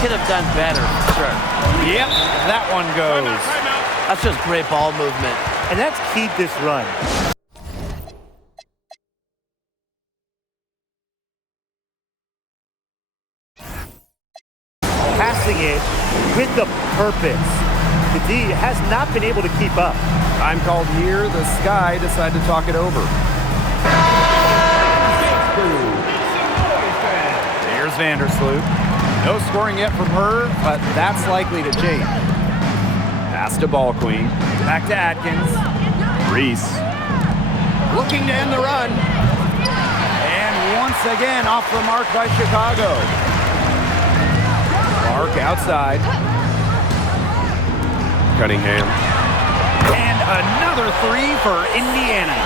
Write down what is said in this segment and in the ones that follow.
could have done better, for sure. Yep, that one goes. That's just great ball movement. And that's keyed this run. Passing it with the purpose. The D has not been able to keep up. Time called here. The Sky decide to talk it over. There's Vandersloot. No scoring yet from her, but that's likely to change. Pass to Ball Queen. Back to Atkins. Reese. Looking to end the run. And once again off the mark by Chicago. Clark outside. Cunningham. And another three for Indiana.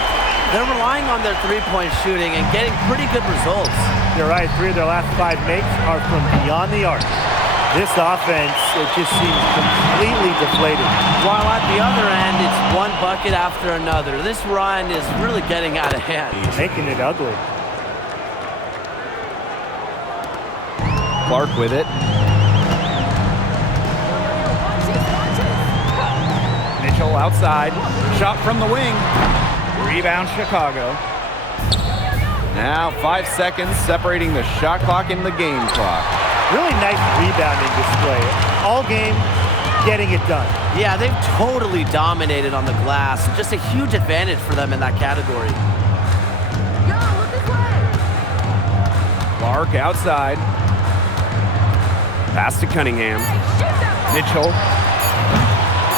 They're relying on their three-point shooting and getting pretty good results. You're right, 3 of their last 5 makes are from beyond the arc. This offense, it just seems completely deflated. While at the other end, it's one bucket after another. This run is really getting out of hand. Making it ugly. Clark with it. Mitchell outside. Shot from the wing. Rebound Chicago. Now 5 seconds separating the shot clock and the game clock. Really nice rebounding display. All game, getting it done. Yeah, they've totally dominated on the glass. Just a huge advantage for them in that category. Clark outside. Pass to Cunningham. Mitchell.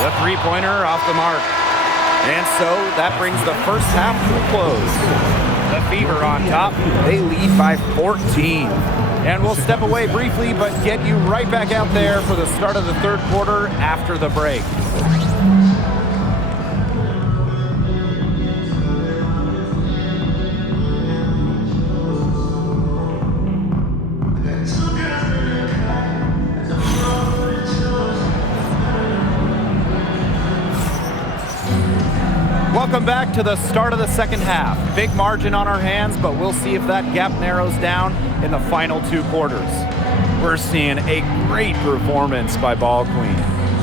The three-pointer off the mark. And so that brings the first half to a close. The Fever on top. They lead by 14. And we'll step away briefly, but get you right back out there for the start of the third quarter after the break. Welcome back to the start of the second half. Big margin on our hands, but we'll see if that gap narrows down in the final 2 quarters. We're seeing a great performance by Ball Queen.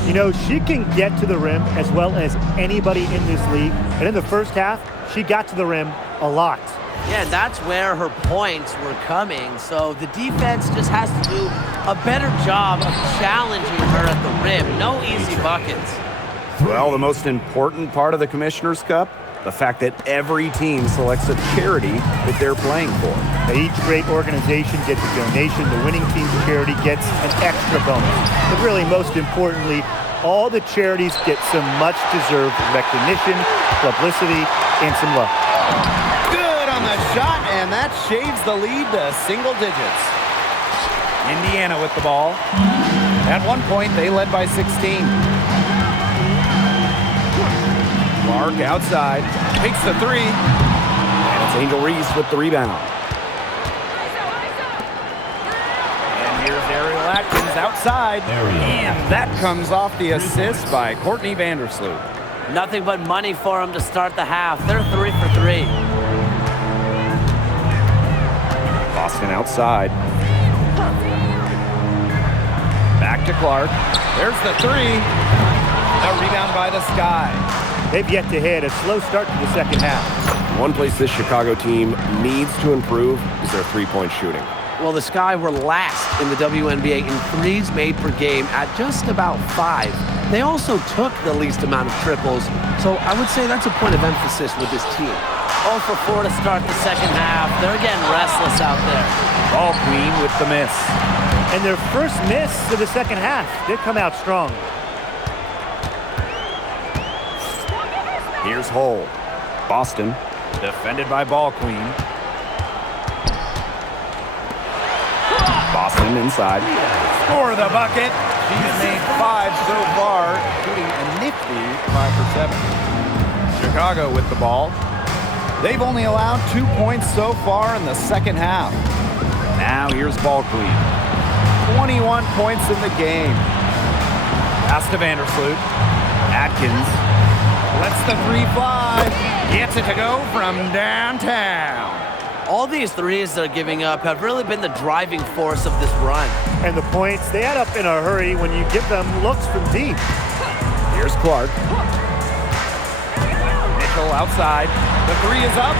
You know, she can get to the rim as well as anybody in this league. And in the first half, she got to the rim a lot. Yeah, that's where her points were coming. So the defense just has to do a better job of challenging her at the rim. No easy buckets. Well, the most important part of the Commissioner's Cup, the fact that every team selects a charity that they're playing for. Each great organization gets a donation. The winning team's charity gets an extra bonus. But really, most importantly, all the charities get some much-deserved recognition, publicity, and some love. Good on the shot, and that shaves the lead to single digits. Indiana with the ball. At one point, they led by 16. Clark outside, takes the three, and it's Angel Reese with the rebound. And here's Ariel Atkins outside, and that comes off the assist by Courtney Vandersloot. Nothing but money for them to start the half. They're 3 for 3. Boston outside. Back to Clark. There's the three. A rebound by the Sky. They've yet to hit a slow start to the second half. One place this Chicago team needs to improve is their three-point shooting. Well, the Sky were last in the WNBA in threes made per game at just about 5. They also took the least amount of triples, so I would say that's a point of emphasis with this team. 0 for 4 to start the second half. They're getting restless out there. Ball Queen with the miss. And their first miss of the second half. They come out strong. Here's Hull. Boston, defended by Ball Queen. Boston inside. Score the bucket. She's made 5 so far, shooting a nifty 5 for 7. Chicago with the ball. They've only allowed 2 points so far in the second half. Now here's Ball Queen. 21 points in the game. Pass to Vandersloot. Atkins. Lets the three fly. Gets it to go from downtown. All these threes they're giving up have really been the driving force of this run. And the points, they add up in a hurry when you give them looks from deep. Here's Clark. Mitchell outside. The three is up.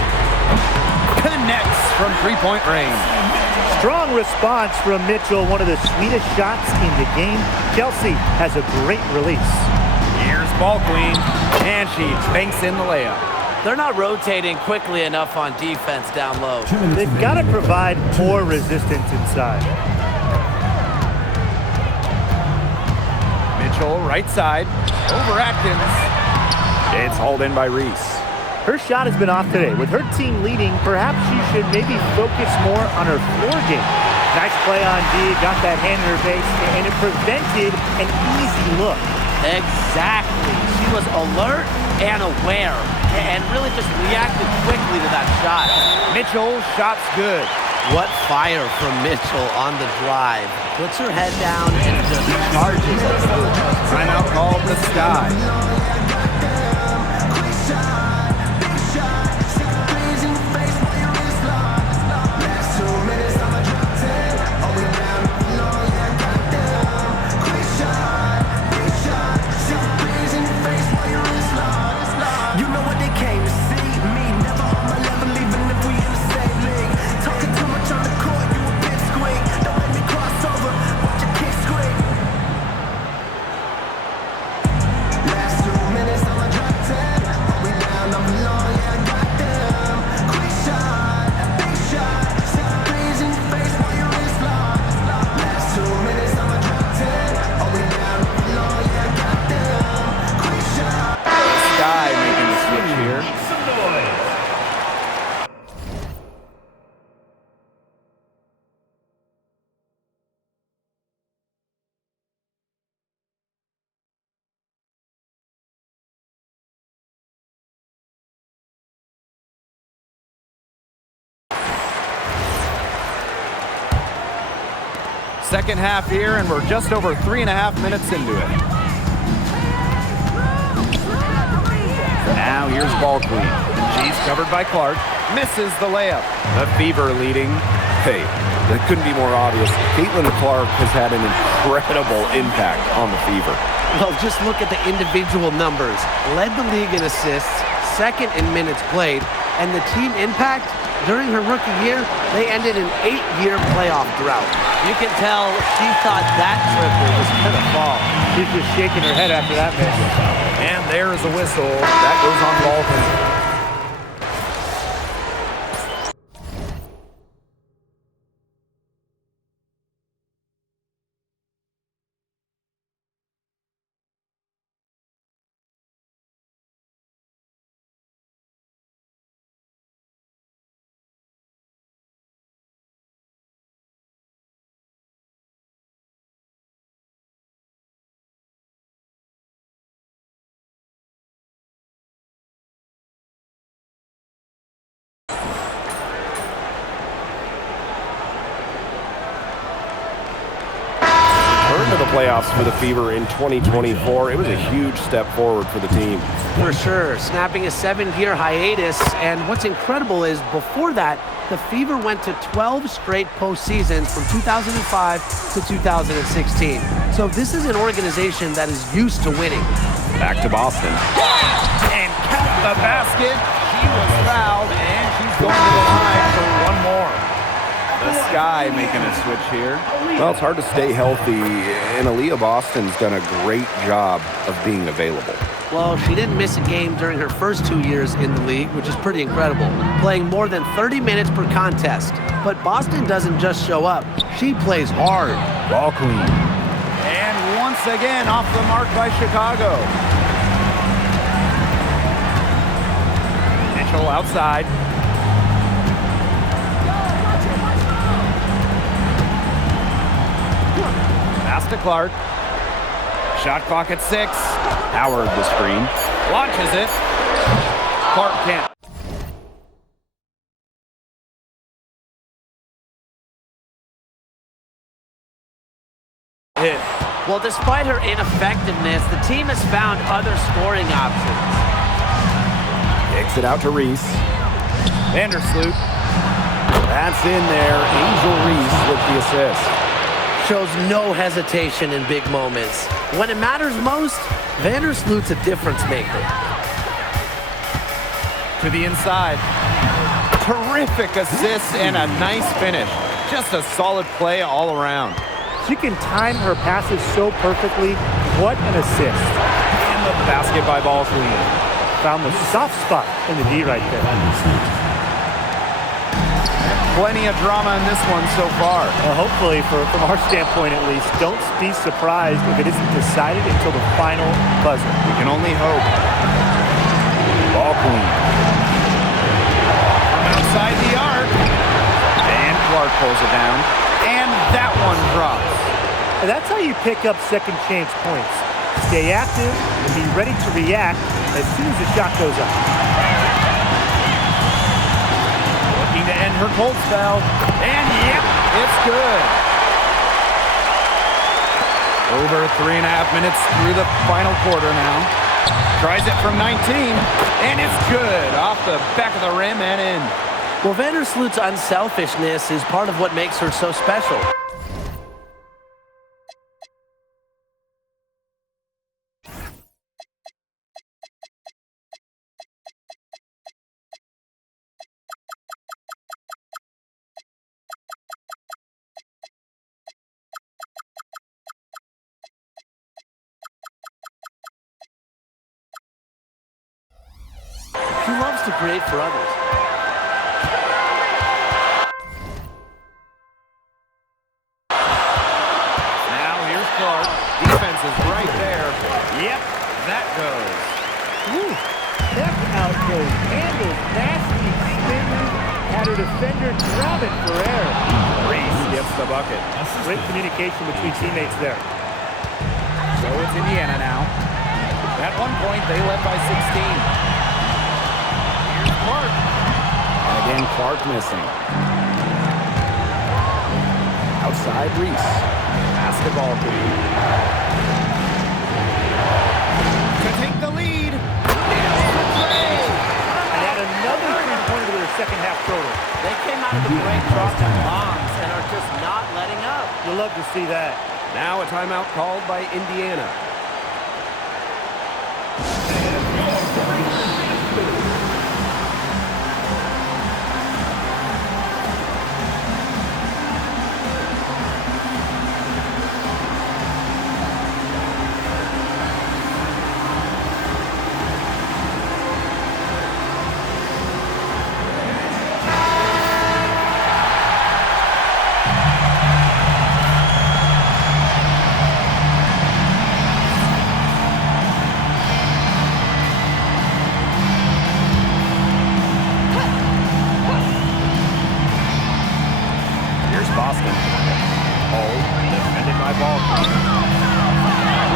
Connects from three-point range. Strong response from Mitchell, one of the sweetest shots in the game. Chelsea has a great release. Here's ball queen, and she banks in the layup. They're not rotating quickly enough on defense down low. They've got to provide more resistance inside. Mitchell, right side, over Atkins. It's hauled in by Reese. Her shot has been off today. With her team leading, perhaps she should maybe focus more on her floor game. Nice play on D, got that hand in her face, and it prevented an easy look. Exactly. She was alert and aware, and really just reacted quickly to that shot. Mitchell, shot's good. What fire from Mitchell on the drive. Puts her head down and just charges at the hoop. Timeout called the Sky. Second half here, and we're just over 3.5 minutes into it. Now here's ball queen. She's covered by Clark. Misses the layup. The Fever leading. Hey, that couldn't be more obvious. Caitlin Clark has had an incredible impact on the Fever. Well, just look at the individual numbers. Led the league in assists, second in minutes played, and the team impact during her rookie year, they ended an 8-year playoff drought. You can tell she thought that triple was going to fall. She's just shaking her head after that miss. And there is a whistle. That goes on ball queen. To the playoffs for the Fever in 2024. It was a huge step forward for the team. For sure, snapping a 7-year hiatus, and what's incredible is before that, the Fever went to 12 straight postseasons from 2005 to 2016. So this is an organization that is used to winning. Back to Boston. And count the basket. She was fouled, and she's going to the line for one more. The Sky making a switch here. Well, it's hard to stay healthy, and Aaliyah Boston's done a great job of being available. Well, she didn't miss a game during her first 2 years in the league, which is pretty incredible, playing more than 30 minutes per contest. But Boston doesn't just show up. She plays hard. Ball queen. And once again, off the mark by Chicago. Mitchell outside. Pass to Clark. Shot clock at 6. Howard the screen. Launches it. Clark can't. Hit. Well, despite her ineffectiveness, the team has found other scoring options. Kicks it out to Reese. Vandersloot. That's in there. Angel Reese with the assist. Shows no hesitation in big moments. When it matters most, Vandersloot's a difference maker. To the inside. Terrific assist and a nice finish. Just a solid play all around. She can time her passes so perfectly. What an assist. And the basket by Ball Queen. Found the soft spot in the D right there. Plenty of drama in this one so far. Hopefully, from our standpoint at least, don't be surprised if it isn't decided until the final buzzer. We can only hope. Ball Queen. From outside the arc. And Clark pulls it down. And that one drops. And that's how you pick up second chance points. Stay active and be ready to react as soon as the shot goes up. Looking to end her cold spell. And yep, it's good. Over 3.5 minutes through the final quarter now. Tries it from 19, and it's good. Off the back of the rim and in. Well, Vandersloot's unselfishness is part of what makes her so special. She loves to create for others. Now here's Clark. Defense is right there. Yep, that goes. Woo. Step out goes. Handles nasty spinner. Had her defender grab it for air. Reese gets the bucket. Great communication between teammates there. So it's Indiana now. At one point, they led by 16. Clark. And again, Clark missing. Outside Reese. Basketball Queen. To take the lead. And add another three-pointer to their second half total. They came out of the break dropping bombs and are just not letting up. You'll love to see that. Now a timeout called by Indiana. Boston. Oh, defended by Ball.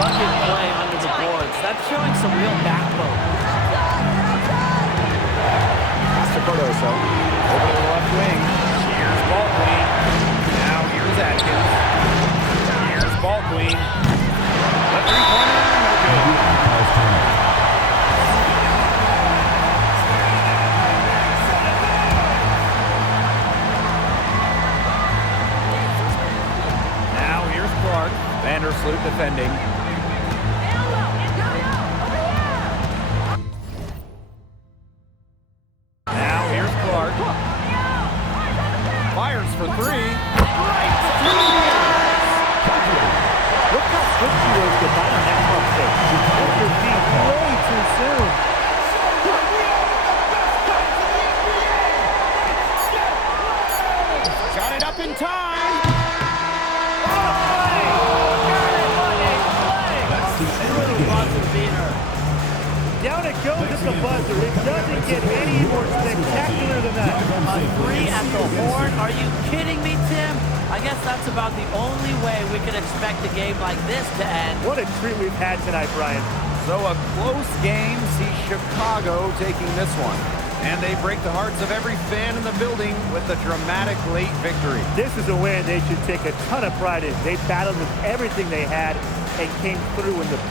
Rugged play under the boards. That's showing some real backbone. Pass to Cardoso. Over to the left wing. Here's Ball Queen. Now here's Atkins. Here's Ball Queen. The three-pointer. No good. Vandersloot defending. Now here's Clark. Fires for three. Right to three. Look how quick she was to bottom that pump fake. She put her feet way too soon. Got it up in time. Down it goes at the buzzer. It doesn't get any more spectacular than that. A three at the horn? Are you kidding me, Tim? I guess that's about the only way we can expect a game like this to end. What a treat we've had tonight, Brian. So a close game sees Chicago taking this one. And they break the hearts of every fan in the building with a dramatic late victory. This is a win they should take a ton of pride in. They battled with everything they had and came through in the